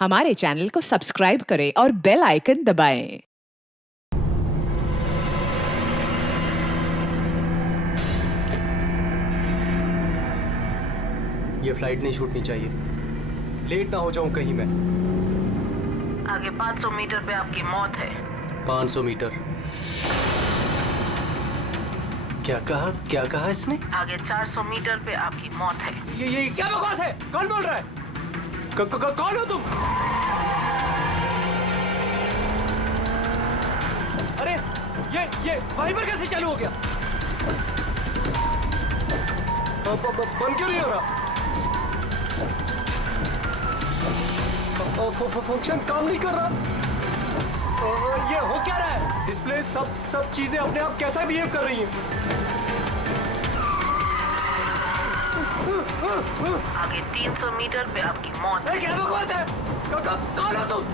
हमारे चैनल को सब्सक्राइब करें और बेल आइकन दबाएं। ये फ्लाइट नहीं छूटनी चाहिए। लेट ना हो जाऊं कहीं मैं। आगे 500 मीटर पे आपकी मौत है। 500 मीटर? क्या कहा इसने? आगे 400 मीटर पे आपकी मौत है। ये क्या बकवास है? कौन बोल रहा है? कौन हो तुम? अरे ये वाइपर कैसे चालू हो गया? बंद क्यों नहीं हो रहा? फंक्शन काम नहीं कर रहा। ये हो क्या रहा है? डिस्प्ले सब चीजें अपने आप कैसा बिहेव कर रही हैं? आगे 300 मीटर पे आपकी मौत है। क्या बकवास है? कौन हो तुम?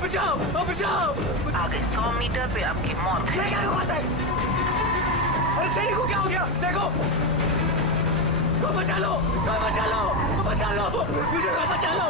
बचाओ! आगे 100 मीटर पे आपकी मौत है। क्या बकवास है? अरे शेरी को क्या हो गया? देखो, कोई बचा लो! मुझे कोई बचा लो!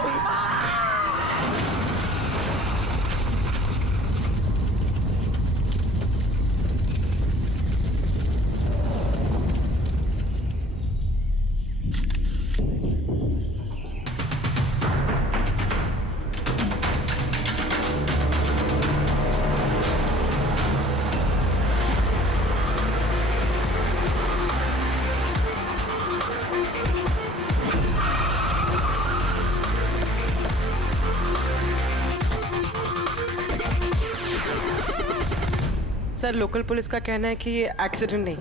सर, लोकल पुलिस का कहना है कि ये एक्सीडेंट नहीं,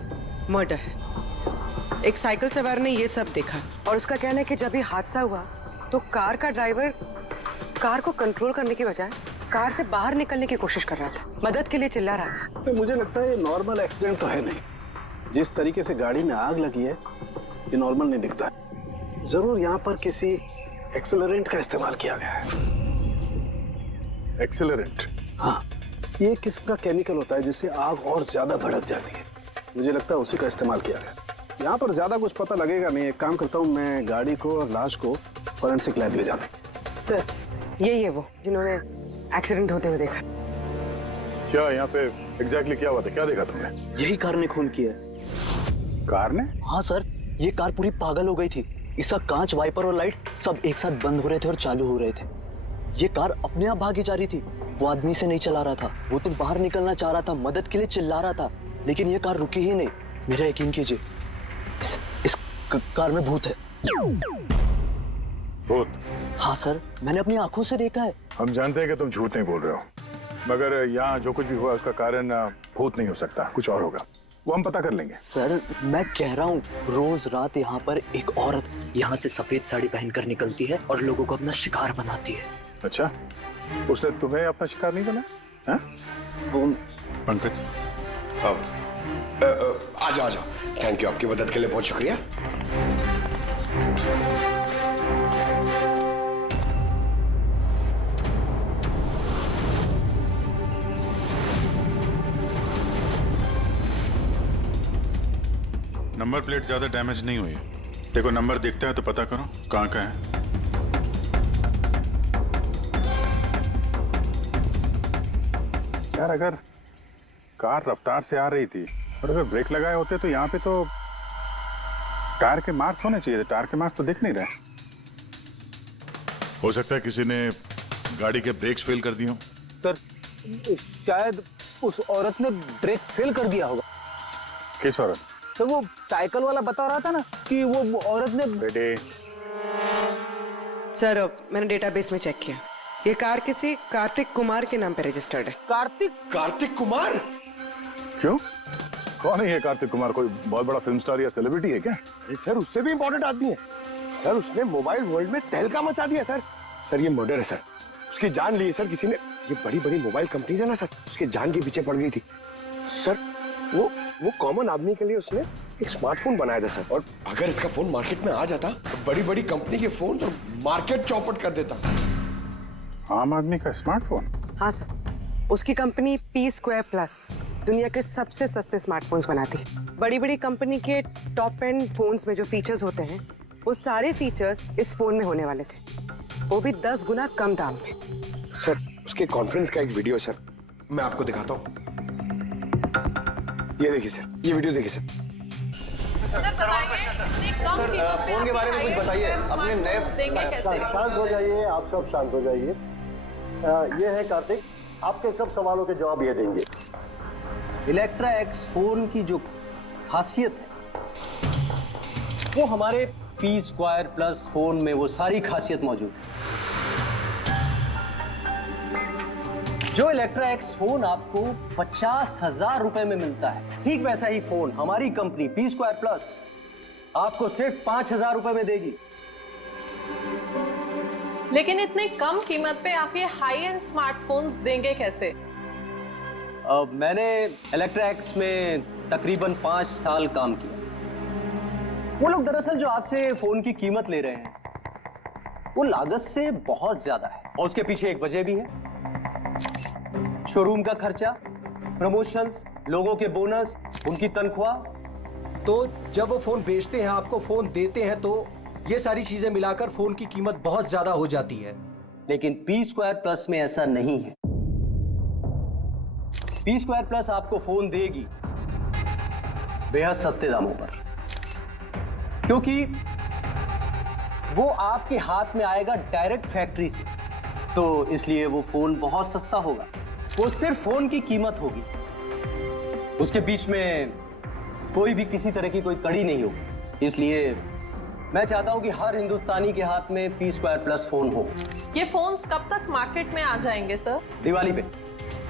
मर्डर है। एक साइकिल सवार ने ये सब देखा और उसका कहना है कि जब ये हादसा हुआ तो कार का ड्राइवर कार को कंट्रोल करने के बजाय कार से बाहर निकलने की कोशिश कर रहा था, मदद के लिए चिल्ला रहा था। तो मुझे लगता है ये नॉर्मल एक्सीडेंट तो है नहीं। जिस तरीके से गाड़ी में आग लगी है ये नॉर्मल नहीं दिखता। जरूर यहाँ पर किसी एक्सेलरेंट का इस्तेमाल किया गया है। एक्सेलरेंट? हाँ, ये एक किस्म का केमिकल होता है जिससे आग और ज्यादा भड़क जाती है। मुझे लगता है उसी का इस्तेमाल किया गया। यहाँ पर ज्यादा कुछ पता लगेगा नहीं। एक काम करता हूँ, मैं गाड़ी को और लाश को फॉरेंसिक लैब ले जाने। सर, यही है वो जिन्होंने एक्सीडेंट होते हुए देखा। क्या यहाँ पे एग्जैक्टली क्या हुआ था? क्या देखा तुमने? यही कार ने खून किया। कार ने? हाँ सर, ये कार पूरी पागल हो गई थी। इसका कांच, वाइपर और लाइट सब एक साथ बंद हो रहे थे और चालू हो रहे थे। ये कार अपने आप भागी जा रही थी। वो आदमी से नहीं चला रहा था, वो तो बाहर निकलना चाह रहा था, मदद के लिए चिल्ला रहा था, लेकिन ये कार रुकी ही नहीं। मेरा यकीन कीजिए, इस कार में भूत है। भूत? हाँ सर, मैंने अपनी आंखों से देखा है। हम जानते हैं कि तुम झूठ नहीं बोल रहे हो, मगर यहाँ जो कुछ भी हुआ उसका कारण भूत नहीं हो सकता, कुछ और होगा। वो हम पता कर लेंगे। सर, मैं कह रहा हूँ, रोज रात यहाँ पर एक औरत यहाँ से सफेद साड़ी पहनकर निकलती है और लोगों को अपना शिकार बनाती है। अच्छा, उसने तुम्हें अपना शिकार नहीं बना? वो पंकज, आ जाओ। थैंक यू, आपकी मदद के लिए बहुत शुक्रिया। नंबर प्लेट ज्यादा डैमेज नहीं हुई। देखो, नंबर दिखता है तो पता करो कहाँ का है। यार, अगर कार रफ्तार से आ रही थी और अगर ब्रेक लगाए होते तो यहाँ पे तो टायर के मार्क्स होने चाहिए थे। टायर के मार्क्स तो दिख नहीं रहे। हो सकता है किसी ने गाड़ी के ब्रेक्स फेल कर दिए हो। सर, शायद उस औरत ने ब्रेक फेल कर दिया होगा। किस औरत? तो वो साइकिल वाला बता रहा था ना कि वो औरत ने। बेटे, सर, मैंने डेटाबेस में चेक किया, ये कार किसी कार्तिक कुमार के नाम पे रजिस्टर्ड है। कार्तिक कुमार? क्यों? कौन है ये कार्तिक कुमार? कोई बहुत बड़ा फिल्म स्टार या सेलिब्रिटी है क्या? सर, उससे भी इम्पोर्टेंट आदमी है सर। उसने मोबाइल वर्ल्ड में तहलका मचा दिया सर। ये मर्डर है सर। उसकी जान ली है सर किसी ने। ये बड़ी मोबाइल कंपनीज है ना सर, उसके जान के पीछे पड़ गई थी सर। वो कॉमन आदमी के लिए उसने एक स्मार्टफोन बनाया था सर। और अगर इसका फोन मार्केट में आ जाता तो बड़ी कंपनी के फोन और मार्केट चौपट कर देता। आम आदमी का स्मार्टफोन? हाँ सर, उसकी कंपनी P2+ दुनिया के सबसे सस्ते स्मार्टफोन्स बनाती है। बड़ी बड़ी कंपनी के टॉप एंड फोन्स में जो फीचर्स होते हैं वो सारे फीचर्स इस फोन में होने वाले थे, वो भी 10 गुना कम दाम में। सर उसके कॉन्फ्रेंस का एक वीडियो सर, मैं आपको दिखाता हूँ। ये देखिए सर, ये वीडियो देखिए सर। सर फोन के बारे में कुछ बताइए, अपने नए। शांत हो जाइए, आप सब शांत हो जाइए। ये है कार्तिक, आपके सब सवालों के जवाब ये देंगे। इलेक्ट्रा एक्स फोन की जो खासियत है वो हमारे P2+ फोन में वो सारी खासियत मौजूद है। जो इलेक्ट्रा एक्स फोन आपको 50,000 रुपए में मिलता है, ठीक वैसा ही फोन हमारी कंपनी P2+ आपको सिर्फ 5,000 रुपए में देगी। लेकिन इतनी कम कीमत पे आप ये हाई एंड स्मार्टफोन्स देंगे कैसे? मैंने इलेक्ट्रा एक्स में तकरीबन 5 साल काम किया। वो लोग दरअसल जो आपसे फोन की कीमत ले रहे हैं वो लागत से बहुत ज्यादा है, और उसके पीछे एक वजह भी है। शोरूम का खर्चा, प्रमोशंस, लोगों के बोनस, उनकी तनख्वाह। तो जब वो फोन बेचते हैं, आपको फोन देते हैं, तो ये सारी चीजें मिलाकर फोन की कीमत बहुत ज्यादा हो जाती है। लेकिन P2+ में ऐसा नहीं है। P2+ आपको फोन देगी बेहद सस्ते दामों पर, क्योंकि वो आपके हाथ में आएगा डायरेक्ट फैक्ट्री से, तो इसलिए वो फोन बहुत सस्ता होगा। वो सिर्फ फोन की कीमत होगी, उसके बीच में कोई भी किसी तरह की कोई कड़ी नहीं होगी। इसलिए मैं चाहता हूं कि हर हिंदुस्तानी के हाथ में P2+ फोन हो। ये फोन्स कब तक मार्केट में आ जाएंगे सर? दिवाली पे।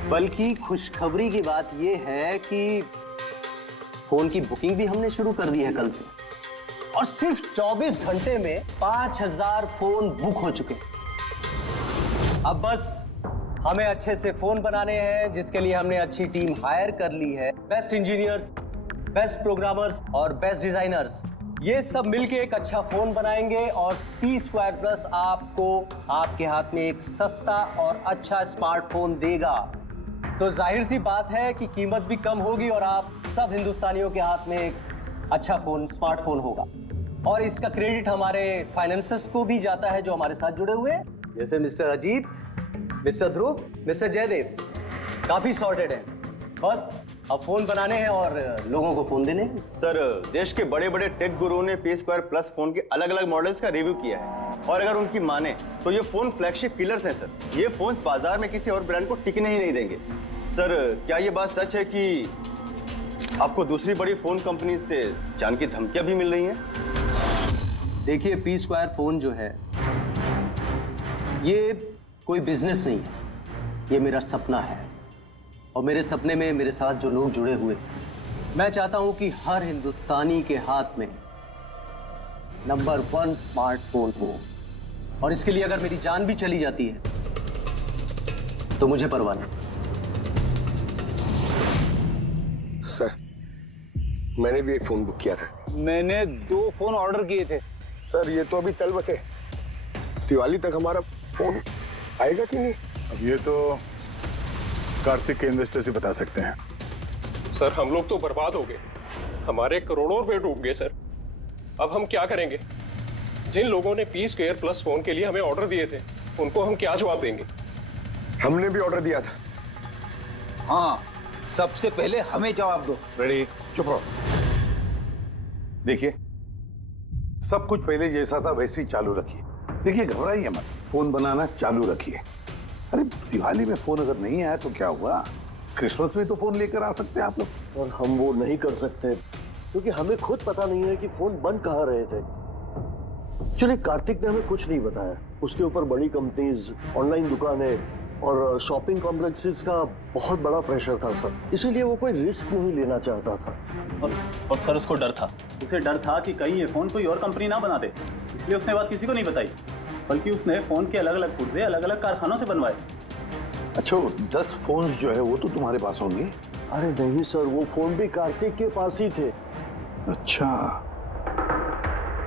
बल्कि खुशखबरी की बात यह है कि फोन की बुकिंग भी हमने शुरू कर दी है कल से, और सिर्फ 24 घंटे में 5,000 फोन बुक हो चुके हैं। अब बस हमें अच्छे से फोन बनाने हैं, जिसके लिए हमने अच्छी टीम हायर कर ली है। बेस्ट इंजीनियर्स, बेस्ट प्रोग्रामर्स और बेस्ट डिजाइनर्स, ये सब मिलके एक अच्छा फोन बनाएंगे, और P2+ आपको आपके हाथ में एक सस्ता और अच्छा स्मार्टफोन देगा। तो जाहिर सी बात है कि कीमत भी कम होगी और आप सब हिंदुस्तानियों के हाथ में एक अच्छा फोन, स्मार्टफोन होगा। और इसका क्रेडिट हमारे फाइनेंसर्स को भी जाता है जो हमारे साथ जुड़े हुए हैं, जैसे मिस्टर अजीत, मिस्टर ध्रुव, मिस्टर जयदेव। काफी सॉर्टेड है, बस अब फोन बनाने हैं और लोगों को फोन देने हैं। सर देश के बड़े बड़े टेक गुरुओं ने P2+ फोन के अलग अलग मॉडल्स का रिव्यू किया है, और अगर उनकी माने तो ये फोन फ्लैगशिप किलर्स हैं सर। ये फोन बाजार में किसी और ब्रांड को टिकने ही नहीं देंगे। सर क्या ये बात सच है कि आपको दूसरी बड़ी फोन कंपनी से जान की धमकियां भी मिल रही हैं? देखिए, P2 फोन जो है ये कोई बिजनेस नहीं है, ये मेरा सपना है। और मेरे सपने में मेरे साथ जो लोग जुड़े हुए, मैं चाहता हूं कि हर हिंदुस्तानी के हाथ में नंबर 1 स्मार्टफोन हो, और इसके लिए अगर मेरी जान भी चली जाती है तो मुझे परवाह नहीं। सर मैंने भी एक फोन बुक किया था। मैंने 2 फोन ऑर्डर किए थे। सर ये तो अभी चल बसे, दिवाली तक हमारा फोन आएगा कि नहीं? अब ये तो कार्तिक के इन्वेस्टर से बता सकते हैं। सर हम लोग तो बर्बाद हो गए, हमारे करोड़ों रुपए डूब गए सर। अब हम क्या करेंगे? जिन लोगों ने P2+ फोन के लिए हमें ऑर्डर दिए थे, उनको हम क्या जवाब देंगे? हमने भी ऑर्डर दिया था। हाँ, सबसे पहले हमें जवाब दो। रेडी, चुप रहो। देखिए, सब कुछ पहले जैसा था वैसे ही चालू रखिए। देखिए, घबराइए मत, फोन बनाना चालू रखिए। अरे दिवाली में फोन अगर नहीं आया तो क्या हुआ, क्रिसमस में तो फोन लेकर आ सकते हैं आप लोग। और हम वो नहीं कर सकते क्योंकि हमें खुद पता नहीं है कि फोन बन कहाँ रहे थे। चलिए, कार्तिक ने हमें कुछ नहीं बताया। उसके ऊपर बड़ी कंपनीज, ऑनलाइन दुकानें और शॉपिंग कॉम्प्लेक्सेस का बहुत बड़ा प्रेशर था सर, इसीलिए वो कोई रिस्क नहीं लेना चाहता था। और सर उसको डर था, उसे डर था कि कहीं ये फोन कोई और कंपनी ना बना दे, इसलिए उसने बात किसी को नहीं बताई, बल्कि उसने फोन के अलग अलग पुर्जे अलग अलग कारखानों से बनवाए। अच्छा, 10 फोन जो है वो तो तुम्हारे पास होंगे? अरे नहीं सर, वो फोन भी कार्तिक के पास ही थे। अच्छा,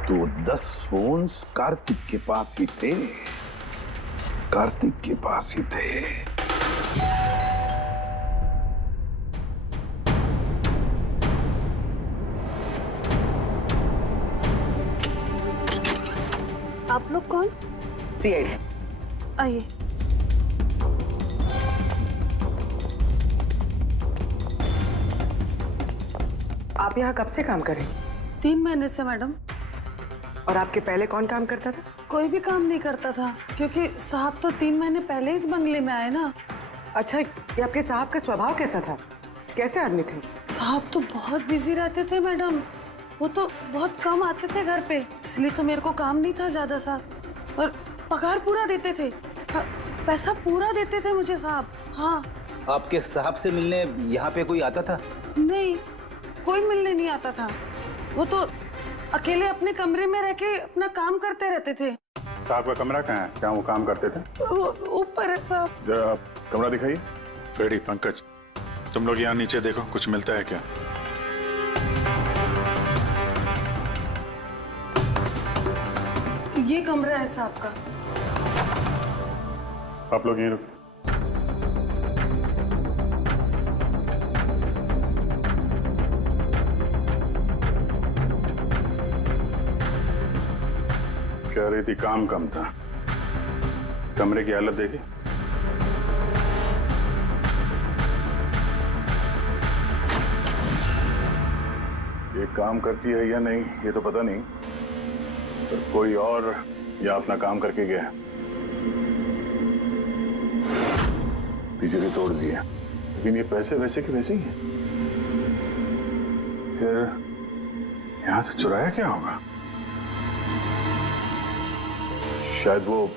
तो 10 फोन कार्तिक के पास ही थे। कार्तिक के पास ही थे। आप लोग कौन? सीआईडी। आइए। आप यहाँ कब से काम कर रही? 3 महीने से मैडम। और आपके पहले कौन काम करता था? कोई भी काम नहीं करता था, क्योंकि साहब तो 3 महीने पहले इस बंगले में आए ना। अच्छा, ये आपके साहब का स्वभाव कैसा था? कैसे आदमी थे? साहब तो बहुत बिजी रहते थे मैडम। वो तो बहुत कम आते थे घर पे, इसलिए तो मेरे को काम नहीं था ज्यादा साहब। और पगार पूरा देते थे, पैसा पूरा देते थे मुझे साहब। हाँ। आपके साहब से मिलने यहाँ पे कोई आता था? नहीं, कोई मिलने नहीं आता था। वो तो अकेले अपने कमरे में रह के अपना काम करते रहते थे। साहब का कमरा कहाँ है? क्या वो काम करते थे? वो ऊपर है साहब। जरा आप कमरा दिखाइए। फ्रेडी, पंकज, तुम लोग यहाँ नीचे देखो, कुछ मिलता है क्या? ये कमरा है साहब का। आप लोग यहीं रुको। कह रही थी काम कम था, कमरे की हालत देखी? ये काम करती है या नहीं ये तो पता नहीं, पर कोई और या अपना काम करके गया। तिजोरी तोड़ दी है, लेकिन ये पैसे वैसे के वैसे ही हैं। फिर यहां से चुराया क्या होगा? शायद वो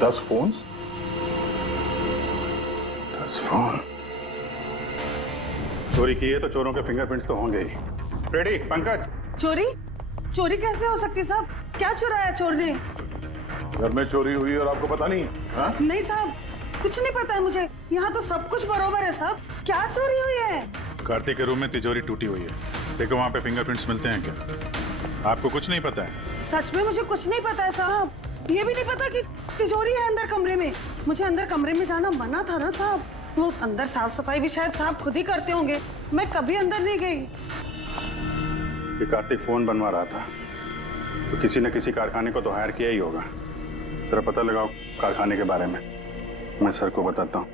10 फोन। चोरी की है तो चोरों के फिंगरप्रिंट्स तो होंगे ही। रेडी, पंकज। चोरी? चोरी कैसे हो सकती साहब? क्या चुराया चोर ने? घर में चोरी हुई और आपको पता नहीं? हा? नहीं साहब, कुछ नहीं पता है मुझे। यहाँ तो सब कुछ बरोबर है साहब। क्या चोरी हुई है? कार्तिक के रूम में तिजोरी टूटी हुई है, देखो वहाँ पे फिंगरप्रिंट्स मिलते हैं क्या? आपको कुछ नहीं पता है? सच में मुझे कुछ नहीं पता है साहब। ये भी नहीं पता कि तिजोरी है अंदर कमरे में। मुझे अंदर कमरे में जाना मना था ना साहब। वो अंदर साफ सफाई भी शायद साहब खुद ही करते होंगे, मैं कभी अंदर नहीं गई। ये कार्तिक फोन बनवा रहा था, तो किसी न किसी कारखाने को तो हायर किया ही होगा। जरा पता लगाओ कारखाने के बारे में, मैं सर को बताता हूँ।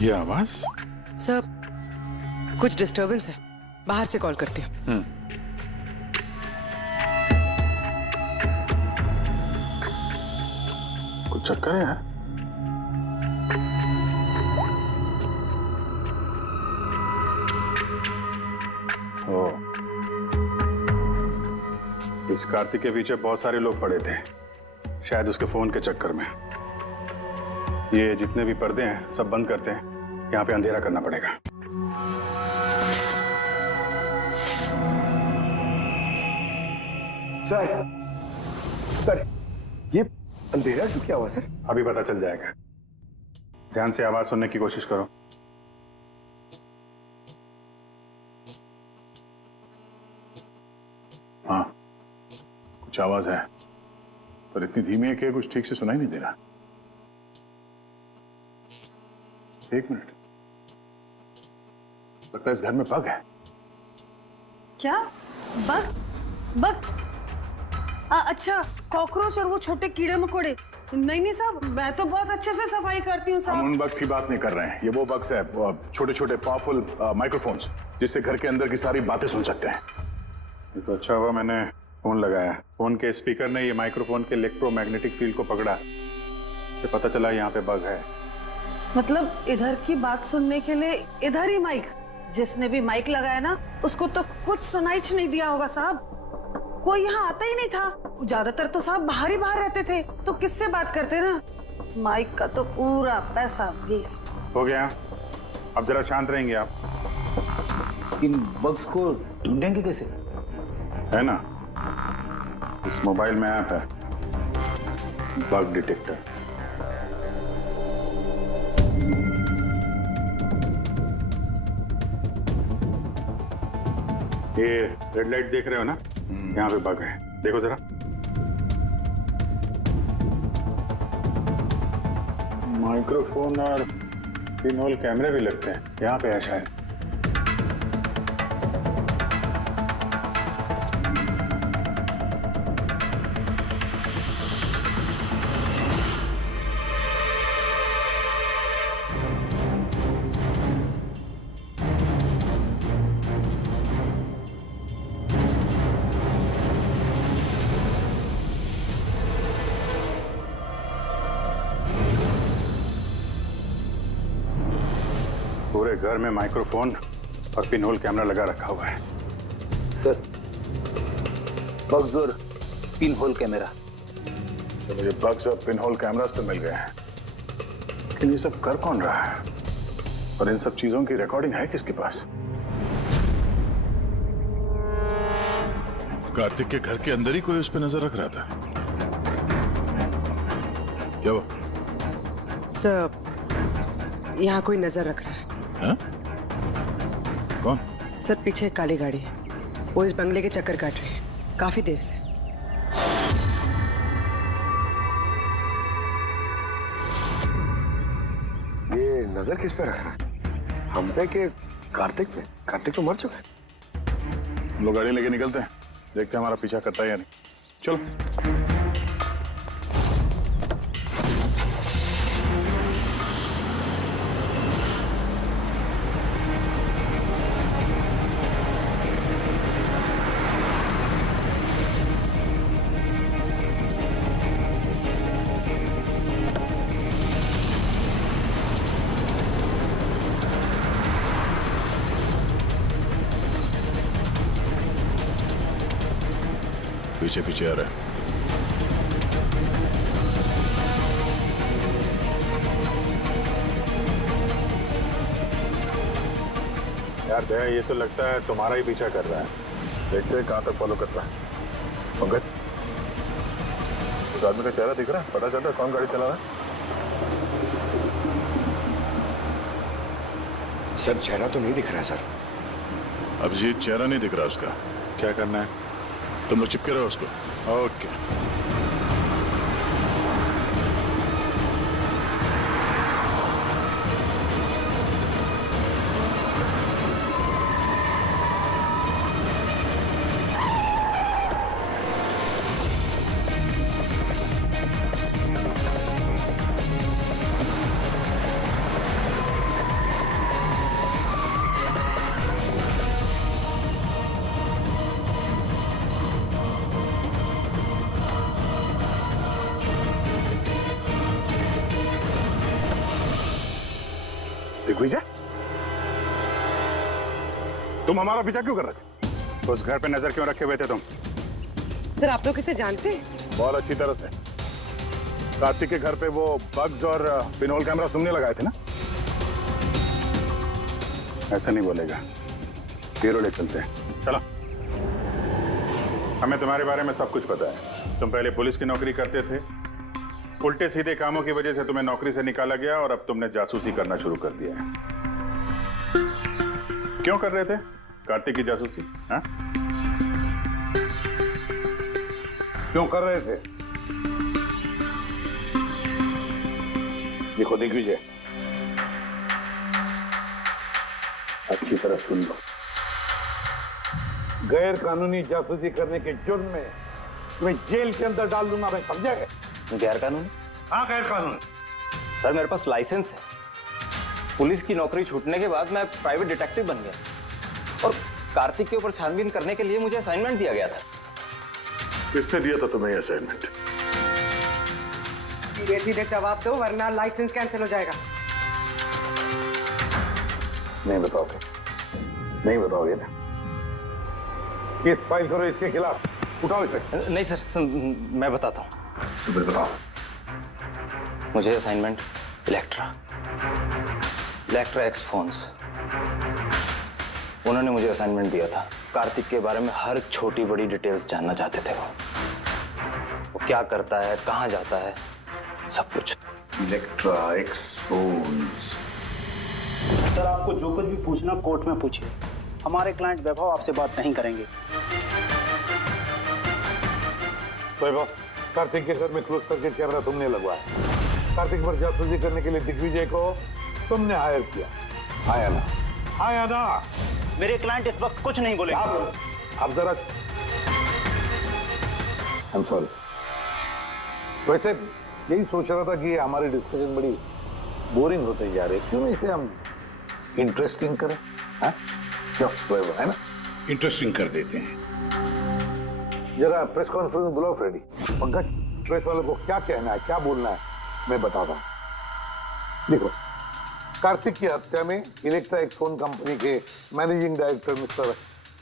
ये आवाज? सर, कुछ डिस्टरबेंस है, बाहर से कॉल करती हूँ। कुछ चक्कर है यार? इस कार्तिक के पीछे बहुत सारे लोग पड़े थे, शायद उसके फोन के चक्कर में। ये जितने भी पर्दे हैं सब बंद करते हैं, यहाँ पे अंधेरा करना पड़ेगा। सर, ये अंधेरा क्यों क्या हुआ सर? अभी पता चल जाएगा, ध्यान से आवाज सुनने की कोशिश करो। हाँ, कुछ आवाज है, पर इतनी धीमी है कि कुछ ठीक से सुनाई नहीं दे रहा। एक मिनट, लगता है इस घर में बग है। क्या बग? बग? अच्छा, कॉकरोच और वो छोटे कीड़े मकोड़े। नहीं साहब, मैं तो बहुत अच्छे से सफाई करती हूँ साहब। हम उन बग्स की बात नहीं कर रहे हैं, ये वो बग्स है, छोटे छोटे पावरफुल माइक्रोफोन्स, जिससे घर के अंदर की सारी बातें सुन सकते हैं। ये तो अच्छा हुआ मैंने फोन लगाया। फोन के स्पीकर ने ये माइक्रोफोन के इलेक्ट्रोमैग्नेटिक फील्ड को पकड़ा, इससे पता चला यहाँ पे बग है। मतलब इधर की बात सुनने के लिए इधर ही माइक? जिसने भी माइक लगाया ना, उसको तो कुछ सुनाई नहीं दिया होगा साहब। कोई यहाँ आता ही नहीं था, ज्यादातर तो साहब बाहर ही बाहर रहते थे, तो किससे बात करते ना? माइक का तो पूरा पैसा वेस्ट हो गया। अब जरा शांत रहेंगे आप। इन बग्स को ढूंढेंगे कैसे? है ना, इस मोबाइल में ऐप है, बग डिटेक्टर। ये रेड लाइट देख रहे हो ना, यहाँ पे बग है, देखो जरा। माइक्रोफोन और पिनहोल कैमरे भी लगते हैं, यहाँ पे है शायद। पूरे घर में माइक्रोफोन और पिनहोल कैमरा लगा रखा हुआ है। सर, बग्स और पिनहोल कैमरा। तो मुझे बग्स और पिनहोल कैमरास तो मिल गए हैं, लेकिन ये सब कर कौन रहा है और इन सब चीजों की रिकॉर्डिंग है किसके पास? कार्तिक के घर के अंदर ही कोई उस पर नजर रख रहा था। क्या वो? सर, यहाँ कोई नजर रख रहा है। हाँ? कौन? सर, पीछे एक काली गाड़ी है, वो इस बंगले के चक्कर काट रही है काफी देर से। ये नजर किस पे रख रहा है? हम पे कि कार्तिक पे? कार्तिक तो मर चुका है। हम लोग गाड़ी लेके निकलते हैं, देखते हैं हमारा पीछा करता है या नहीं। चलो। पीछे पीछे आ रहा है। यार दया, ये तो लगता है तुम्हारा ही पीछा कर रहा है। देखते हैं कहां तक फॉलो करता है। पंकज, उस आदमी का चेहरा दिख रहा है? पता चल रहा है कौन गाड़ी चला रहा है? सर, चेहरा तो नहीं दिख रहा है सर। अभिजीत, चेहरा नहीं दिख रहा उसका। क्या करना है? तुम लोग चिपके रहो उसको। ओके। दिग्विजय, तुम हमारा पीछा क्यों कर रहे थे? उस घर पे नजर क्यों रखे हुए थे तुम? सर, आप लोग किसे जानते हैं? बहुत अच्छी तरह से। कार्तिक के घर पे वो बग्स और पिनहोल कैमरा तुमने लगाए थे ना? ऐसा नहीं बोलेगा, हीरो ले चलते हैं। चलो। हमें तुम्हारे बारे में सब कुछ पता है। तुम पहले पुलिस की नौकरी करते थे, उल्टे सीधे कामों की वजह से तुम्हें नौकरी से निकाला गया और अब तुमने जासूसी करना शुरू कर दिया है। क्यों कर रहे थे कार्तिक की जासूसी? हाँ? क्यों कर रहे थे? देखो दिग्विजय, अच्छी तरह सुन लो। गैर कानूनी जासूसी करने के जुर्म में तुम्हें जेल के अंदर डाल दूंगा, मैं समझा गया? गैर कानूनी? हाँ, गैर कानूनी। सर, मेरे पास लाइसेंस है। पुलिस की नौकरी छूटने के बाद मैं प्राइवेट डिटेक्टिव बन गया और कार्तिक के ऊपर छानबीन करने के लिए मुझे असाइनमेंट दिया गया था। किसने दिया था तुम्हें असाइनमेंट? सीधे सीधे जवाब दो, वरना लाइसेंस कैंसिल हो जाएगा। नहीं बताओगे? नहीं बताओगे ना? केस फाइल करो इसके खिलाफ, उठाओ इसे। नहीं सर, मैं बताता हूँ। तो बताओ। मुझे असाइनमेंट इलेक्ट्रा एक्स फोन्स, उन्होंने मुझे असाइनमेंट दिया था। कार्तिक के बारे में हर छोटी बड़ी डिटेल्स जानना चाहते थे। वो क्या करता है, कहाँ जाता है, सब कुछ। Electra x phones. सर, आपको जो कुछ भी पूछना कोर्ट में पूछिए। हमारे क्लाइंट वैभव आपसे बात नहीं करेंगे। वैभव, कार्तिक के घर में क्लोज सर्किट कैमरा तुमने लगवाया। कार्तिक पर जासूसी करने के लिए दिग्विजय को तुमने हायर किया। आया ना? आया ना? मेरे क्लाइंट इस वक्त कुछ नहीं बोलेंगे। अब जरा I'm sorry। वैसे यही सोच रहा था कि हमारी डिस्कशन बड़ी बोरिंग होते जा रही है, क्यों इसे हम इंटरेस्टिंग करें? हाँ? क्यों वैभव, है ना? इंटरेस्टिंग कर देते हैं। जरा प्रेस कॉन्फ्रेंस बुलाओ फ्रेडी। पंकज, प्रेस वालों को क्या कहना है, क्या बोलना है, मैं बताता हूँ। देखो, कार्तिक की हत्या में इलेक्ट्रा एक फोन कंपनी के मैनेजिंग डायरेक्टर मिस्टर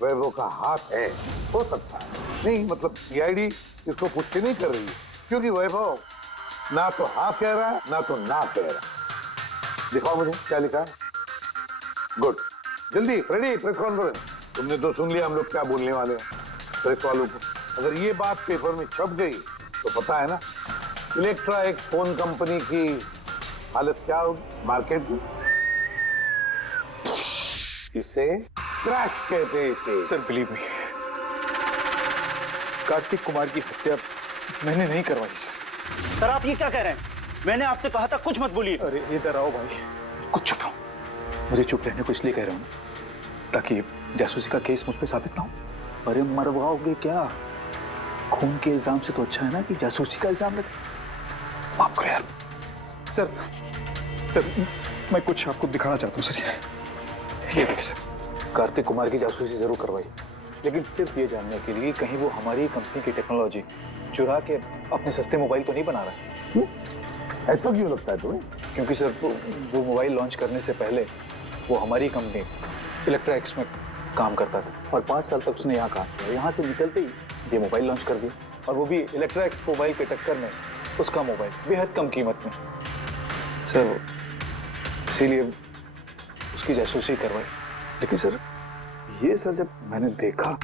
वैभव का हाथ है, हो सकता है। नहीं मतलब सीआईडी इसको पुष्टि नहीं कर रही है, क्योंकि वैभव ना तो हाँ कह रहा है ना तो ना कह रहा है। दिखाओ मुझे क्या लिखा है। गुड, जल्दी रेडी प्रेस कॉन्फ्रेंस। तुमने तो सुन लिया हम लोग क्या बोलने वाले हैं प्रेस वालों को। अगर ये बात पेपर में छप गई तो पता है ना इलेक्ट्रा एक फोन कंपनी की हालत क्या होगी मार्केट में। इसे क्रैश कहते हैं इसे। Sir believe me, Kartik Kumar की हत्या मैंने नहीं करवाई सर। सर आप ये क्या कह रहे हैं? मैंने आपसे कहा था कुछ मत बोलिए। अरे इधर आओ भाई, कुछ चुप रहो। मुझे चुप रहने को इसलिए कह रहा हूँ ताकि जासूसी का केस मुझ पे साबित ना हो। अरे मरवाओगे क्या? खून के इल्जाम से तो अच्छा है ना कि जासूसी का इल्जाम लगे। माफ करो यार। सर मैं कुछ आपको दिखाना चाहता हूँ सर। ये देखिए सर, कार्तिक कुमार की जासूसी जरूर करवाई, लेकिन सिर्फ ये जानने के लिए कहीं वो हमारी कंपनी की टेक्नोलॉजी चुरा के अपने सस्ते मोबाइल तो नहीं बना रहा है। ऐसा क्यों लगता है तुम्हें? क्योंकि सर वो मोबाइल लॉन्च करने से पहले वो हमारी कंपनी इलेक्ट्रा एक्स में काम करता था और 5 साल तक उसने यहाँ काम किया। यहाँ से निकलते ही ये मोबाइल लॉन्च कर दिया, और वो भी इलेक्ट्रा एक्स मोबाइल के टक्कर में उसका मोबाइल बेहद कम कीमत में। सर इसीलिए उसकी जासूसी करवाई। लेकिन सर ये सर जब मैंने देखा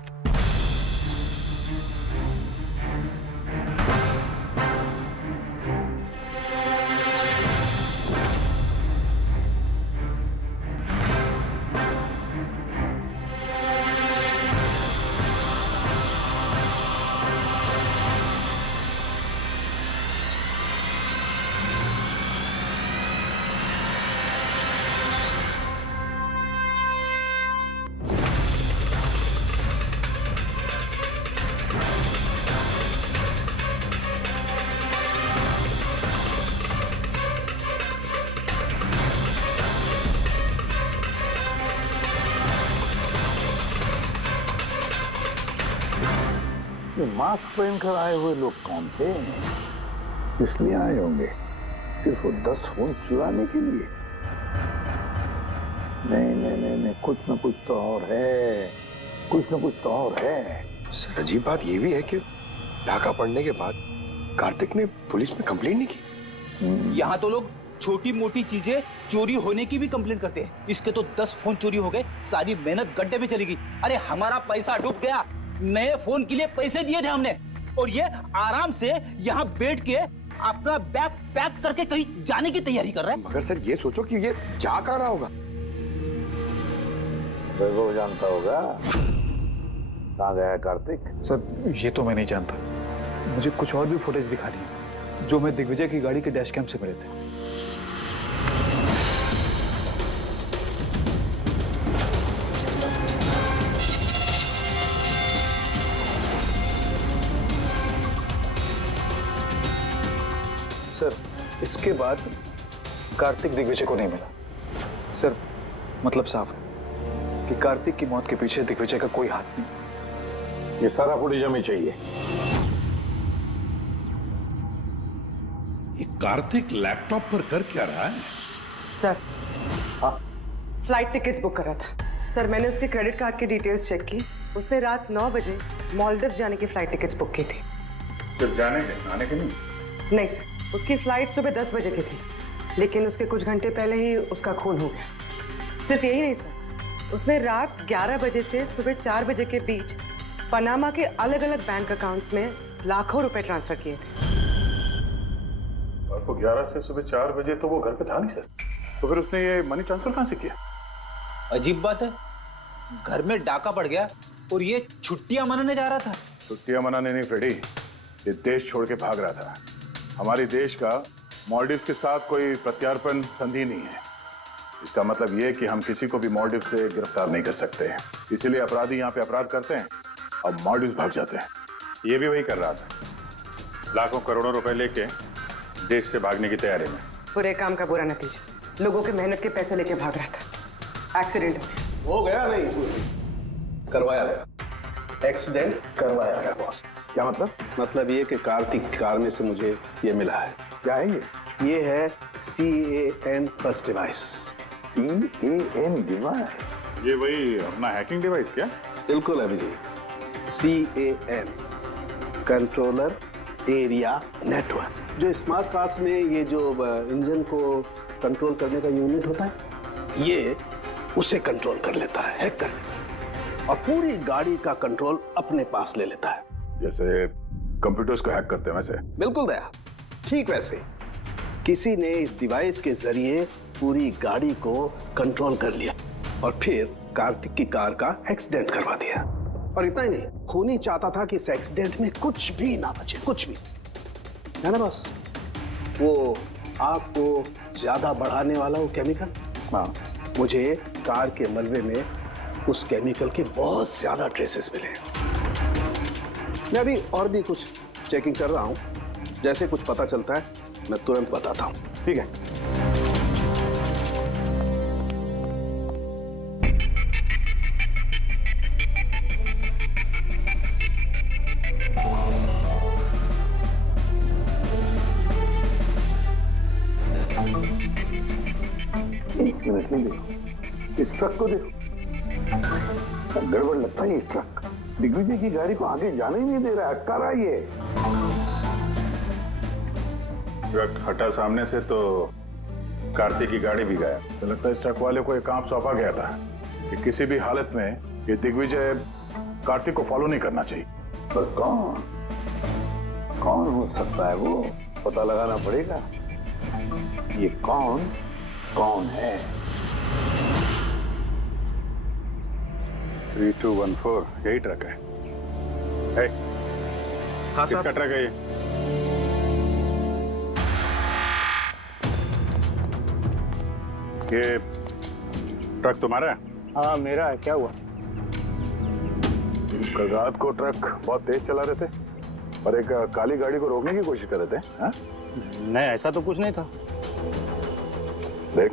मास्क पहनकर आए हुए लोग कौन थे? इसलिए आए होंगे सिर्फ वो 10 फोन चुराने के लिए? नहीं, कुछ ना कुछ तो और है, कुछ ना कुछ तो और है। सर अजीब बात ये भी है कि डाका पड़ने के बाद कार्तिक ने पुलिस में कंप्लेंट नहीं की। यहाँ तो लोग छोटी मोटी चीजें चोरी होने की भी कंप्लेंट करते हैं। इसके तो 10 फोन चोरी हो गए, सारी मेहनत गड्ढे में चली गई। अरे हमारा पैसा डूब गया, नए फोन के लिए पैसे दिए थे हमने, और ये आराम से यहाँ बैठ के अपना बैग पैक करके कहीं जाने की तैयारी कर रहा है। मगर सर ये सोचो कि ये जा कहाँ रहा होगा। वैभव जानता होगा कहाँ गया है कार्तिक। सर ये तो मैं नहीं जानता, मुझे कुछ और भी फुटेज दिखा दी जो मैं दिग्विजय की गाड़ी के डैश कैम से मिले थे। सर इसके बाद कार्तिक दिग्विजय को नहीं मिला। सर मतलब साफ है कि कार्तिक की मौत के पीछे दिग्विजय का कोई हाथ नहीं। ये सारा फुटेज हमें चाहिए। ये कार्तिक लैपटॉप पर कर क्या रहा है? सर फ्लाइट टिकट्स बुक कर रहा था। सर मैंने उसके क्रेडिट कार्ड की डिटेल्स चेक की, उसने रात 9 बजे मालदीव जाने की फ्लाइट टिकट्स बुक की थी। सिर्फ जाने के, आने के नहीं? नहीं सर, उसकी फ्लाइट सुबह 10 बजे की थी, लेकिन उसके कुछ घंटे पहले ही उसका खून हो गया। सिर्फ यही नहीं सर, उसने रात 11 बजे से सुबह 4 बजे के बीच पनामा के अलग अलग बैंक अकाउंट्स में लाखों रुपए ट्रांसफर किए थे। रात को 11 से सुबह 4 बजे तो वो घर पे था नहीं सर, तो फिर उसने ये मनी ट्रांसफर कहाँ से किया? अजीब बात है, घर में डाका पड़ गया और ये छुट्टियां मनाने जा रहा था। छुट्टियां मनाने नहीं फ्रेडी, ये देश छोड़ के भाग रहा था। हमारे देश का मालदीव के साथ कोई प्रत्यार्पण संधि नहीं है। इसका मतलब ये कि हम किसी को भी मालदीव से गिरफ्तार नहीं कर सकते हैं। इसीलिए अपराधी यहाँ पे अपराध करते हैं और मालदीव भाग जाते हैं। ये भी वही कर रहा था, लाखों करोड़ों रुपए लेके देश से भागने की तैयारी में। बुरे काम का बुरा नतीजा, लोगों के मेहनत के पैसे लेके भाग रहा था। एक्सीडेंट हो गया नहीं, करवाया गया। एक्सीडेंट करवाया गया बॉस। क्या मतलब? मतलब ये कि कार्तिक कार में से मुझे ये मिला है। क्या है ये? ये है CAN बस डिवाइस। CAN डिवाइस, ये वही अपना हैकिंग डिवाइस क्या? बिल्कुल Abhijit, CAN controller area network. जो स्मार्ट कार्ड्स में ये जो इंजन को कंट्रोल करने का यूनिट होता है, ये उसे कंट्रोल कर लेता है, हैक कर लेता है और पूरी गाड़ी का कंट्रोल अपने पास ले लेता है। जैसे कंप्यूटर्स को हैक करते हैं वैसे? बिल्कुल दया, ठीक वैसे किसी ने इस डिवाइस के जरिए पूरी गाड़ी को कंट्रोल कर लिया और फिर कार्तिक की कार का एक्सीडेंट करवा दिया। और इतना ही नहीं, खूनी चाहता था कि इस एक्सीडेंट में कुछ भी ना बचे, कुछ भी, है ना बॉस? वो आग को ज्यादा बढ़ाने वाला वो केमिकल, हाँ, मुझे कार के मलबे में उस केमिकल के बहुत ज्यादा ट्रेसेस मिले। मैं अभी और भी कुछ चेकिंग कर रहा हूं, जैसे कुछ पता चलता है मैं तुरंत बताता हूं, ठीक है? एक मिनट नहीं, देखो इस ट्रक को देखो, गड़बड़ लगता है। ये ट्रक दिग्विजय की गाड़ी को आगे जाने ही नहीं दे रहा है, अटका रहा है ये। ट्रक हटा सामने से तो कार्तिक की गाड़ी भी गया। तो लगता है इस ट्रक वाले को एक काम सौंपा गया था कि किसी भी हालत में ये दिग्विजय कार्तिक को फॉलो नहीं करना चाहिए। पर कौन हो सकता है वो, पता लगाना पड़ेगा। ये कौन है? 3214 यही ट्रक है। हाँ किसका साहब। ट्रक है ये ट्रक तुम्हारा है? हाँ मेरा है, क्या हुआ? कल रात को ट्रक बहुत तेज चला रहे थे और एक काली गाड़ी को रोकने की कोशिश कर रहे थे, हाँ? नहीं ऐसा तो कुछ नहीं था। देख,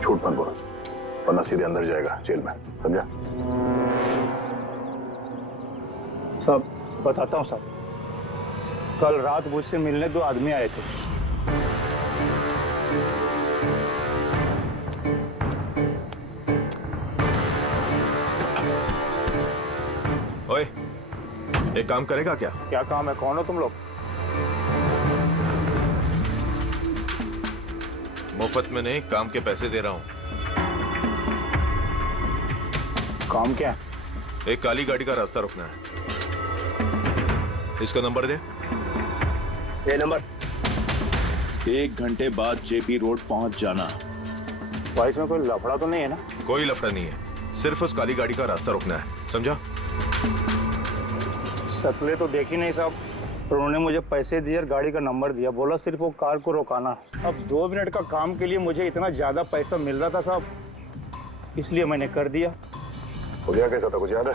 झूठ मत बोल वरना सीधे अंदर जाएगा जेल में, समझा? सब बताता हूँ साहब। कल रात मुझसे मिलने 2 आदमी आए थे। ओए, एक काम करेगा क्या? क्या काम है? कौन हो तुम लोग? मुफ्त में नहीं, काम के पैसे दे रहा हूं। काम क्या? एक काली गाड़ी का रास्ता रोकना है। इसका नंबर दे। ये नंबर। 1 घंटे बाद जेपी रोड पहुंच जाना। भाई इसमें कोई लफड़ा तो नहीं है ना? कोई लफड़ा नहीं है, सिर्फ उस काली गाड़ी का रास्ता रोकना है, समझा? शक्लें तो देखी नहीं साहब, पर उन्होंने मुझे पैसे दिए और गाड़ी का नंबर दिया, बोला सिर्फ वो कार को रोकाना। अब 2 मिनट का काम के लिए मुझे इतना ज्यादा पैसा मिल रहा था साहब, इसलिए मैंने कर दिया। हो गया कैसा था, कुछ याद है?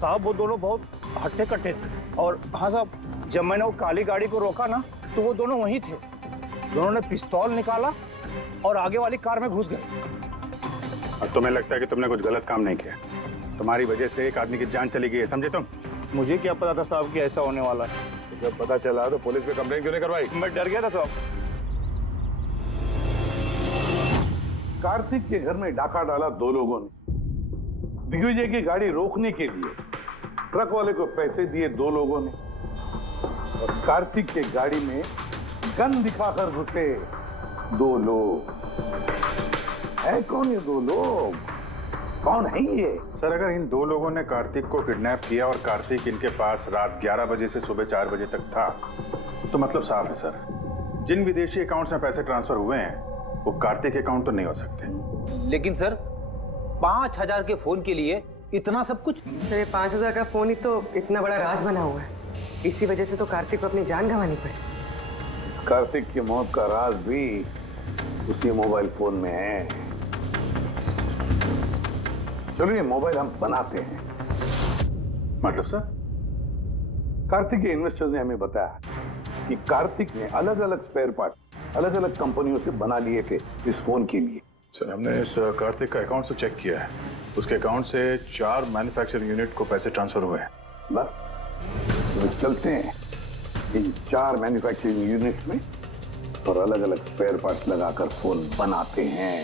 साहब वो दोनों बहुत हट्टे कट्टे थे और हाँ साहब, जब मैंने वो काली गाड़ी को रोका ना तो वो दोनों वहीं थे। दोनों ने पिस्तौल निकाला और आगे वाली कार में घुस गए। और तुम्हें लगता है कि तुमने कुछ गलत काम नहीं किया? तुम्हारी वजह से एक आदमी की जान चली गई है, समझे तुम? मुझे क्या पता था साहब कि ऐसा होने वाला है। तो जब पता चला तो पुलिस में कंप्लेंट क्यों नहीं करवाई? मैं डर गया था साहब। कार्तिक के घर में डाका डाला 2 लोगों ने। दिग्विजय की गाड़ी रोकने के लिए ट्रक वाले को पैसे दिए 2 लोगों ने और कार्तिक के गाड़ी में गन दिखाकर घुसे 2 लोग। है कौन ये 2 लोग? कौन है ये? सर, अगर इन 2 लोगों ने कार्तिक को किडनैप किया और कार्तिक इनके पास रात 11 बजे से सुबह 4 बजे तक था, तो मतलब साफ है सर, जिन विदेशी अकाउंट्स में पैसे ट्रांसफर हुए हैं वो कार्तिक अकाउंट तो नहीं हो सकते। लेकिन सर 5000 के फोन के लिए इतना सब कुछ? सर ये 5000 का फोन ही तो इतना बड़ा राज बना हुआ है, इसी वजह से तो कार्तिक को अपनी जान गंवानी पड़ी। कार्तिक की मौत का राज भी उसी मोबाइल फोन में है। चलो ये मोबाइल हम बनाते हैं। मतलब सर? कार्तिक के इन्वेस्टर्स ने हमें बताया कि कार्तिक ने अलग अलग स्पेयर पार्ट अलग अलग कंपनियों से बना लिए थे इस फोन के लिए। सर, हमने इस कार्तिक का अकाउंट से चेक किया है, उसके अकाउंट से 4 मैन्युफैक्चरिंग यूनिट को पैसे ट्रांसफर हुए हैं। बस तो चलते हैं इन 4 मैन्युफैक्चरिंग यूनिट में और अलग अलग स्पेयर पार्ट लगाकर फोन बनाते हैं।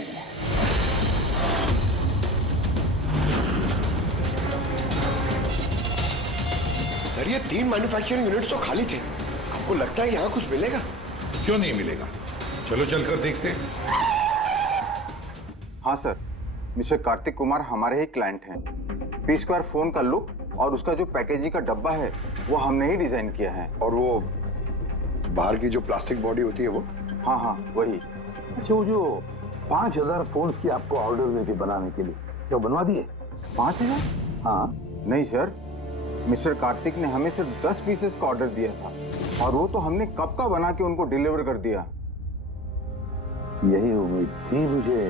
सर ये 3 मैन्युफैक्चरिंग यूनिट्स तो खाली थे। आपको लगता है यहाँ कुछ मिलेगा? क्यों नहीं मिलेगा? चलो चलकर देखते हैं। हाँ सर, मिस्टर कार्तिक कुमार हमारे ही क्लाइंट हैं। P Square फोन का लुक और उसका जो पैकेजिंग का डब्बा है वो हमने ही डिजाइन किया है। और वो बाहर की जो प्लास्टिक बॉडी होती है वो? हाँ हाँ वही। अच्छा, वो जो 5000 फोन्स की आपको ऑर्डर दी थी बनाने के लिए, क्या बनवा दिए? 5000? हाँ। नहीं सर, मिस्टर कार्तिक ने हमें सिर्फ 10 पीसेस का ऑर्डर दिया था और वो तो हमने कब का बना के उनको डिलीवर कर दिया। यही उम्मीद थी मुझे,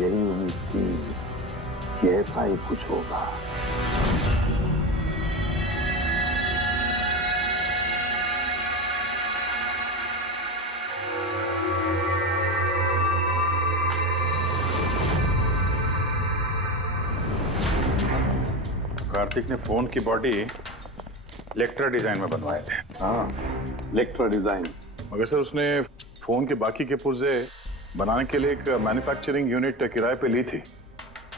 यही उम्मीद थी कि ऐसा ही कुछ होगा। कार्तिक ने फोन की बॉडी इलेक्ट्रा डिजाइन में बनवाए थे। हाँ, इलेक्ट्रा डिजाइन। मगर सर उसने फोन के बाकी के पुर्जे बनाने के लिए एक मैन्युफैक्चरिंग यूनिट किराए पे ली थी,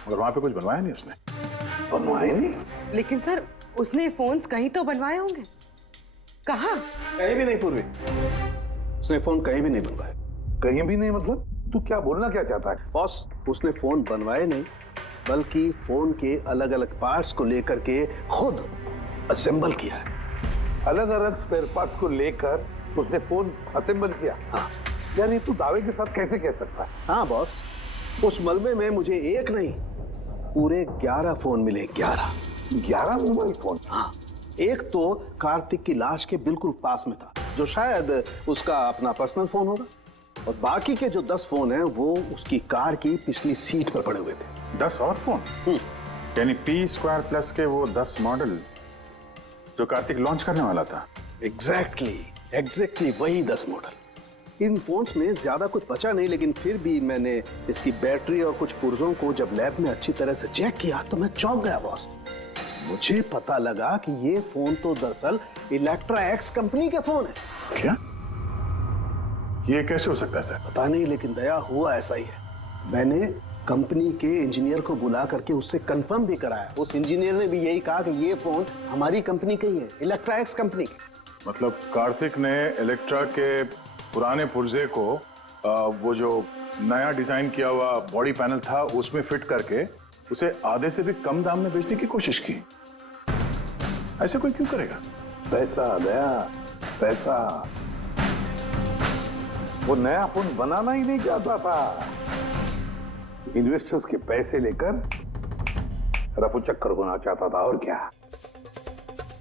मगर वहां पे कुछ बनवाया नहीं उसने। बनवाए नहीं? लेकिन सर उसने फोन्स कहीं तो बनवाए होंगे। कहाँ? कहीं भी नहीं पूर्वी, उसने फोन कहीं भी नहीं बनवाए। कहीं भी नहीं मतलब? तू क्या बोलना क्या चाहता है? बॉस, उसने फोन बनवाए नहीं, बल्कि फोन के अलग अलग पार्ट्स को लेकर के खुद असेंबल किया है। अलग अलग स्पेयर पार्ट्स को लेकर उसने फोन असेंबल किया? हाँ। यार ये तू दावे के साथ कैसे कह सकता है? हाँ बॉस, उस मलबे में मुझे एक नहीं पूरे 11 फोन मिले। 11 मोबाइल फोन? हाँ। एक तो कार्तिक की लाश के बिल्कुल पास में था, जो शायद उसका अपना पर्सनल फोन होगा, और बाकी के जो 10 फोन हैं वो उसकी कार की पिछली सीट पर पड़े हुए थे। 10 और फोन? यानी P Square प्लस के वो 10 मॉडल जो कार्तिक लॉन्च करने वाला था। एग्जैक्टली वही 10 मॉडल। इन फोन्स में ज्यादा कुछ बचा नहीं, लेकिन फिर भी मैंने इसकी बैटरी और कुछ पुर्जों को जब लैब में अच्छी तरह से चेक किया तो मैं चौंक गया बॉस। मुझे पता लगा कि ये फोन तो दरअसल इलेक्ट्रा एक्स कंपनी के फोन है। क्या? ये कैसे हो सकता है सर? पता नहीं, लेकिन दया हुआ ऐसा ही है। मैंने कंपनी के इंजीनियर को बुला करके उससे कंफर्म भी कराया। उस इंजीनियर ने भी यही कहा कि ये फोन हमारी कंपनी का ही है, इलेक्ट्रा एक्स कंपनी के। मतलब कार्तिक ने इलेक्ट्रा के पुराने पुर्जे को वो जो नया डिजाइन किया हुआ बॉडी पैनल था उसमें फिट करके उसे आधे से भी कम दाम में बेचने की कोशिश की। ऐसे कोई क्यों करेगा? पैसा दया, पैसा। वो नया फोन बनाना ही नहीं चाहता था, इन्वेस्टर्स के पैसे लेकर रफू चक्कर होना चाहता था। और क्या,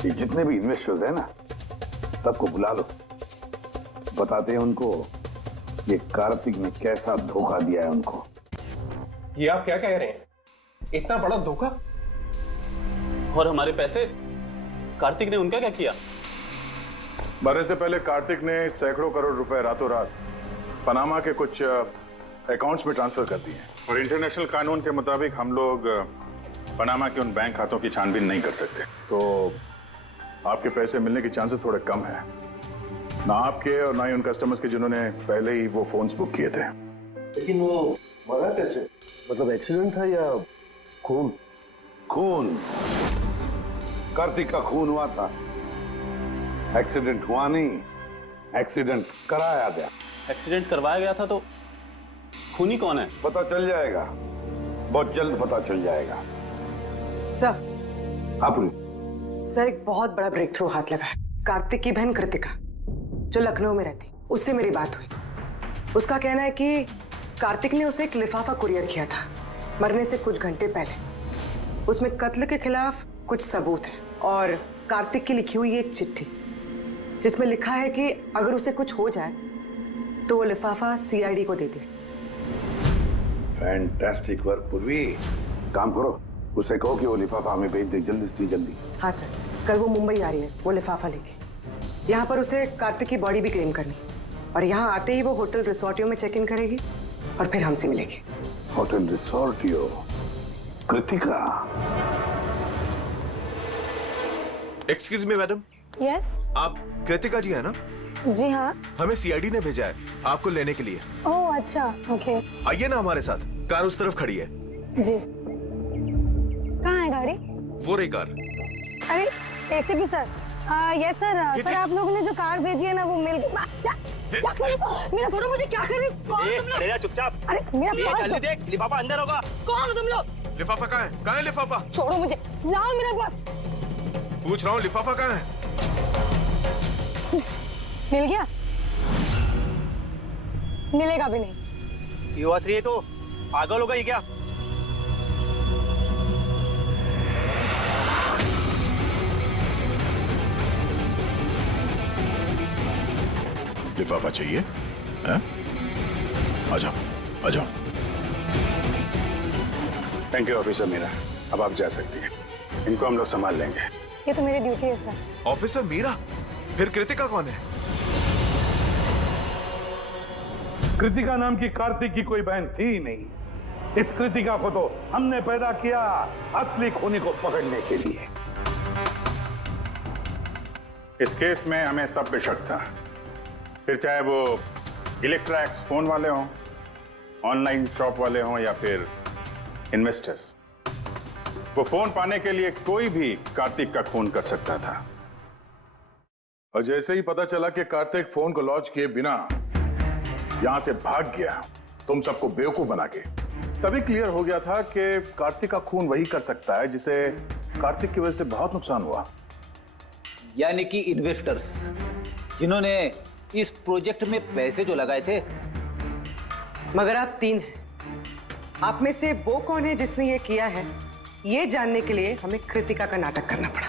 ये जितने भी इन्वेस्टर्स हैं ना, सबको बुला लो, बताते हैं उनको ये कार्तिक ने कैसा धोखा दिया है उनको। ये आप क्या कह रहे हैं? इतना बड़ा धोखा? और हमारे पैसे कार्तिक ने उनका क्या किया? मरने से पहले कार्तिक ने सैकड़ों करोड़ रुपए रातों रात पनामा के कुछ अकाउंट्स में ट्रांसफर कर दिए, और इंटरनेशनल कानून के मुताबिक हम लोग पनामा के उन बैंक खातों की छानबीन नहीं कर सकते। तो आपके पैसे मिलने के चांसेस थोड़े कम है, ना आपके और ना ही उन कस्टमर्स के जिन्होंने पहले ही वो फोन्स बुक किए थे। लेकिन वो मरा कैसे? मतलब एक्सीडेंट था या खून? खून। कार्तिक का खून हुआ था, एक्सीडेंट हुआ नहीं, एक्सीडेंट कराया गया। एक्सीडेंट करवाया गया था तो खूनी कौन है? पता चल जाएगा, बहुत जल्द पता चल जाएगा। सर। हाँ पूरी। सर, एक बहुत बड़ा ब्रेक थ्रू हाथ लगा है। कार्तिक की बहन कृतिका, जो लखनऊ में रहती, उससे मेरी बात हुई। उसका कहना है कि कार्तिक ने उसे एक लिफाफा कुरियर किया था मरने से कुछ घंटे पहले। उसमें कत्ल के खिलाफ कुछ सबूत है और कार्तिक की लिखी हुई एक चिट्ठी जिसमें लिखा है कि अगर उसे कुछ हो जाए तो वो लिफाफा CID को दे दे। फैंटास्टिक वर्क पूर्वी। काम करो, उसे कहो कि वो लिफाफा हमें भेज दे जल्दी से जल्दी। हाँ सर, कल वो मुंबई आ रही है वो लिफाफा लेके। यहाँ पर उसे कार्तिक की बॉडी भी क्लेम करनी, और यहाँ आते ही वो होटल रिसोर्टियो में चेक इन करेगी और फिर हमसे मिलेगी। होटल रिसोर्टियो? Kritika? Excuse me madam. Yes. आप कृतिका जी है ना? जी हाँ। हमें CID ने भेजा है आपको लेने के लिए। ओह अच्छा, ओके। आइए ना हमारे साथ, कार उस तरफ खड़ी है। जी। कहाँ है गाड़ी? वो रही कार। अरे ACP sir, yes sir sir आप लोगों ने जो कार भेजी है ना वो मिल गई। मेरा फोटो मुझे क्या कर रही ले जा चुपचाप। अरे मेरा ये जल्दी देख, लिफाफा अंदर होगा। कौन हो तुम लोग? लिफाफा कहाँ है? कहाँ है लिफाफा? छोड़ो मुझे, लाओ मेरा पास। पूछ रहा हूँ लिफाफा कहाँ है? मिल गया? मिलेगा भी नहीं। युवाश्री तो पागल हो गई क्या? लिफाफा चाहिए? हैं? आ जाओ, आ जाओ। थैंक यू ऑफिसर मीरा, अब आप जा सकती हैं। इनको हम लोग संभाल लेंगे। ये तो मेरी ड्यूटी है सर। ऑफिसर मीरा? फिर कृतिका कौन है? कृतिका नाम की कार्तिक की कोई बहन थी ही नहीं। इस कृतिका को तो हमने पैदा किया असली खूनी को पकड़ने के लिए। इस केस में हमें सब पे शक था, फिर चाहे वो इलेक्ट्रैक्स फोन वाले हों, ऑनलाइन शॉप वाले हों या फिर इन्वेस्टर्स। वो फोन पाने के लिए कोई भी कार्तिक का खून कर सकता था। और जैसे ही पता चला कि कार्तिक फोन को लॉन्च किए बिना यहां से भाग गया, तुम सबको बेवकूफ बना के, तभी क्लियर हो गया था कि कार्तिक का खून वही कर सकता है जिसे कार्तिक की वजह से बहुत नुकसान हुआ। यानी कि इन्वेस्टर्स जिन्होंने इस प्रोजेक्ट में पैसे जो लगाए थे। मगर आप 3 हैं। आप में से वो कौन है जिसने ये किया है, ये जानने के लिए हमें कृतिका का नाटक करना पड़ा।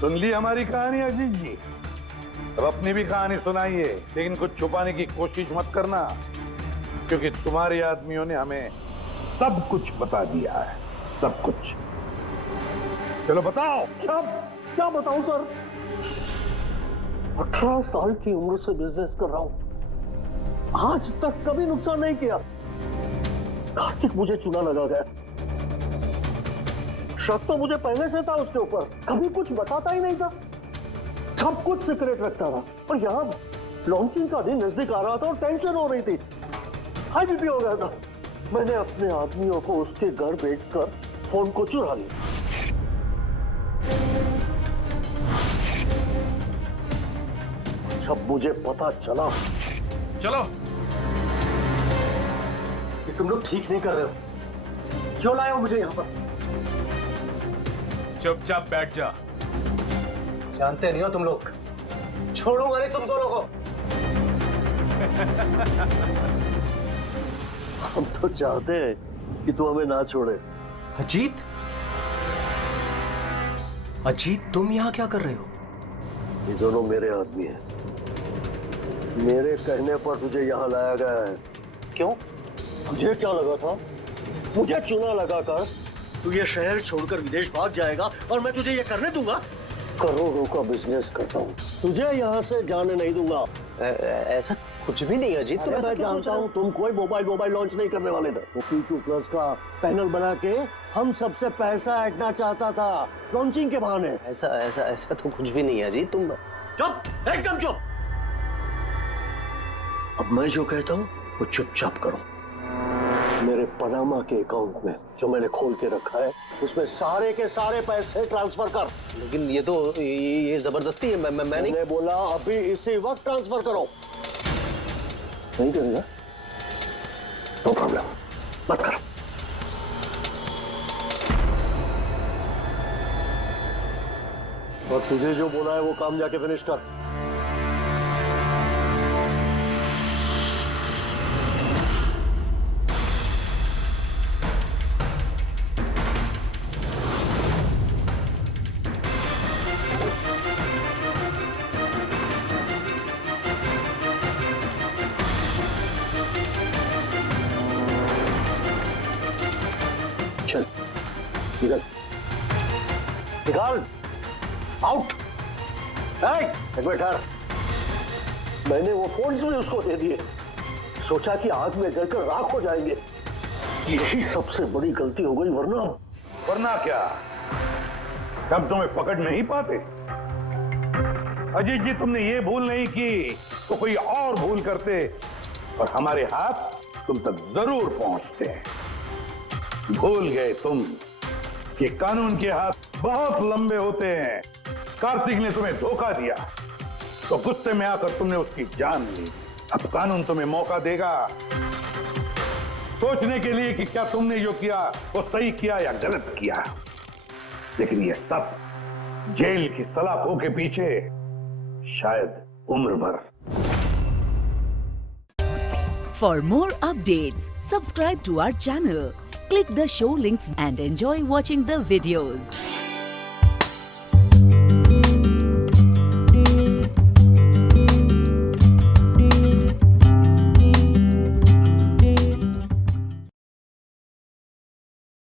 सुन ली हमारी कहानी अजीत जी? अब अपनी भी कहानी सुनाइए, लेकिन कुछ छुपाने की कोशिश मत करना, क्योंकि तुम्हारे आदमियों ने हमें सब कुछ बता दिया है, सब कुछ। चलो बताओ। क्या बताऊं सर? 18 साल की उम्र से बिजनेस कर रहा हूं, आज तक कभी नुकसान नहीं किया। कार्तिक मुझे चुना लगा गया। शक तो मुझे पहले से था उसके ऊपर, कभी कुछ बताता ही नहीं था, सब कुछ सीक्रेट रखता था। और यहाँ लॉन्चिंग का दिन नजदीक आ रहा था और टेंशन हो रही थी, हाई बीपी हो गया था। मैंने अपने आदमियों को उसके घर भेजकर फोन को चुरा लिया। जब मुझे पता चला, चलो, कि तुम लोग ठीक नहीं कर रहे हो, क्यों लाए हो मुझे यहाँ पर? चुपचाप बैठ जा। जानते नहीं हो तुम लोग, छोड़ूंगा नहीं तुम दोनों को। हम तो चाहते हैं कि तू हमें ना छोड़े। अजीत, अजीत तुम यहाँ क्या कर रहे हो? ये दोनों मेरे आदमी हैं। मेरे कहने पर तुझे यहाँ लाया गया है। क्यों? तुझे क्या लगा था मुझे चुना लगाकर तू ये शहर छोड़कर विदेश भाग जाएगा और मैं तुझे ये करने दूंगा? करोड़ों का बिजनेस करता हूँ, तुझे यहाँ से जाने नहीं दूंगा। ऐसा कुछ भी नहीं अजीत, तुम ऐसा क्यों सोच रहे हो? तुम कोई मोबाइल लॉन्च नहीं करने वाले थे। वो P2+ का पैनल बना के हम सबसे पैसा ऐंठना चाहता था लॉन्चिंग के बहाने। ऐसा तो कुछ भी नहीं है अजीत, तुम चुप, एकदम चुप। अब मैं जो कहता हूँ वो चुपचाप करो। मेरे पनामा के अकाउंट में जो मैंने खोल के रखा है, उसमें सारे के सारे पैसे ट्रांसफर कर। लेकिन ये तो ये जबरदस्ती है। मैंने बोला अभी इसी वक्त ट्रांसफर करो। नहीं करेगा? नो प्रॉब्लम, मत करो। और तुझे जो बोला है वो काम जाके फिनिश कर। चल निकल, निकाल, आउट। एक मिनट ठहर। मैंने वो फोन भी उसको दे दिए, सोचा कि आग में जलकर राख हो जाएंगे। यही सबसे बड़ी गलती हो गई, वरना क्या? तब तुम्हें पकड़ नहीं पाते। अजीत जी, तुमने ये भूल नहीं की तो कोई और भूल करते और हमारे हाथ तुम तक जरूर पहुंचते। भूल गए तुम कि कानून के हाथ बहुत लंबे होते हैं कार्तिक ने तुम्हें धोखा दिया तो गुस्से में आकर तुमने उसकी जान ली। अब कानून तुम्हें मौका देगा सोचने के लिए कि क्या तुमने जो किया वो सही किया या गलत किया। लेकिन ये सब जेल की सलाखों के पीछे शायद उम्र भर। For more updates, subscribe to our channel, click the show links and enjoy watching the videos.